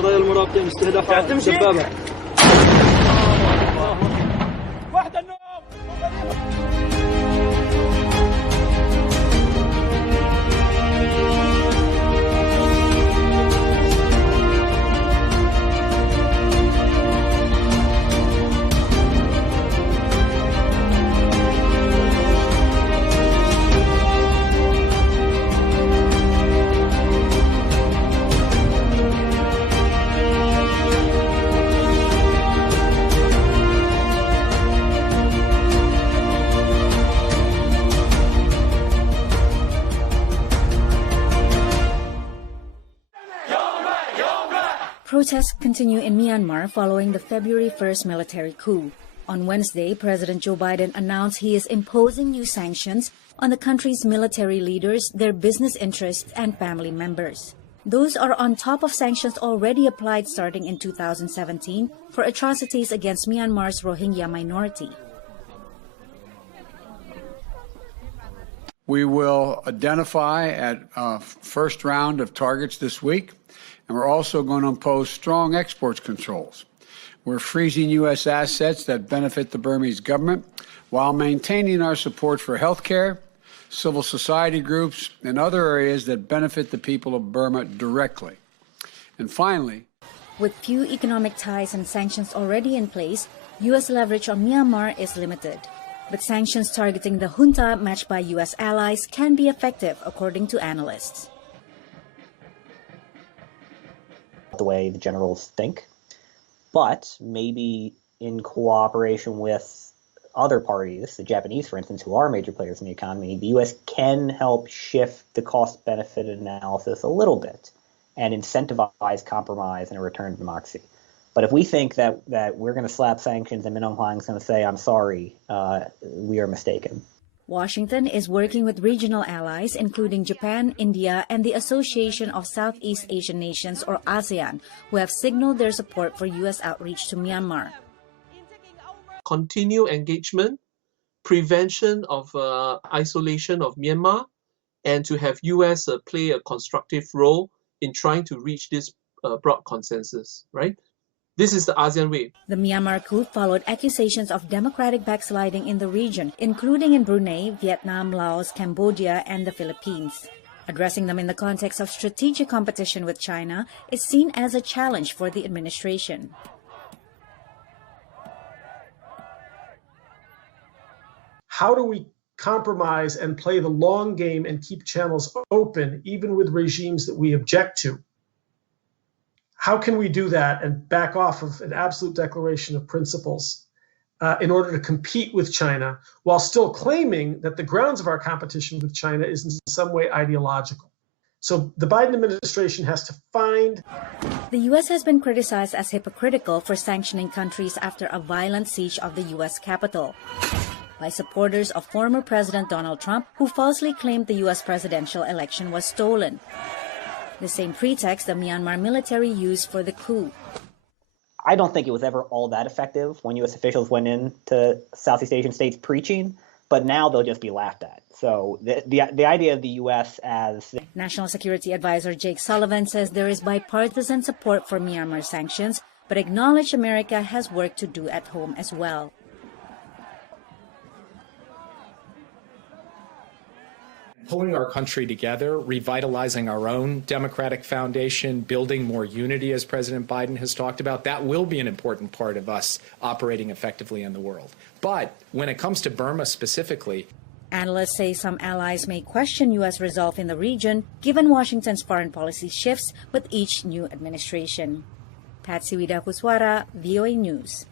القصرية المراقية مستهدفة دبابة. Protests continue in Myanmar following the February 1st military coup. On Wednesday, President Joe Biden announced he is imposing new sanctions on the country's military leaders, their business interests, and family members. Those are on top of sanctions already applied starting in 2017 for atrocities against Myanmar's Rohingya minority. We will identify at first round of targets this week, and we're also going to impose strong exports controls. We're freezing U.S. assets that benefit the Burmese government while maintaining our support for health care, civil society groups, and other areas that benefit the people of Burma directly. And finally, with few economic ties and sanctions already in place, U.S. leverage on Myanmar is limited. But sanctions targeting the junta matched by U.S. allies can be effective, according to analysts. The way the generals think, but maybe in cooperation with other parties, the Japanese, for instance, who are major players in the economy, the U.S. can help shift the cost-benefit analysis a little bit and incentivize compromise and a return to democracy. But if we think that we're going to slap sanctions and Min Aung Hlaing is going to say, I'm sorry, we are mistaken. Washington is working with regional allies, including Japan, India, and the Association of Southeast Asian Nations, or ASEAN, who have signaled their support for U.S. outreach to Myanmar. Continue engagement, prevention of isolation of Myanmar, and to have U.S. Play a constructive role in trying to reach this broad consensus, right? This is the ASEAN way. The Myanmar coup followed accusations of democratic backsliding in the region, including in Brunei, Vietnam, Laos, Cambodia, and the Philippines. Addressing them in the context of strategic competition with China is seen as a challenge for the administration. How do we compromise and play the long game and keep channels open, even with regimes that we object to? How can we do that and back off of an absolute declaration of principles in order to compete with China while still claiming that the grounds of our competition with China is in some way ideological? So the Biden administration has to find... The U.S. has been criticized as hypocritical for sanctioning countries after a violent siege of the U.S. Capitol by supporters of former President Donald Trump, who falsely claimed the U.S. presidential election was stolen. The same pretext the Myanmar military used for the coup. I don't think it was ever all that effective when U.S. officials went into Southeast Asian states preaching, but now they'll just be laughed at. So the idea of the U.S. as... National Security Advisor Jake Sullivan says there is bipartisan support for Myanmar sanctions, but acknowledged America has work to do at home as well. Pulling our country together, revitalizing our own democratic foundation, building more unity, as President Biden has talked about, that will be an important part of us operating effectively in the world. But when it comes to Burma specifically, analysts say some allies may question U.S. resolve in the region, given Washington's foreign policy shifts with each new administration. Patsy Widakuswara, VOA News.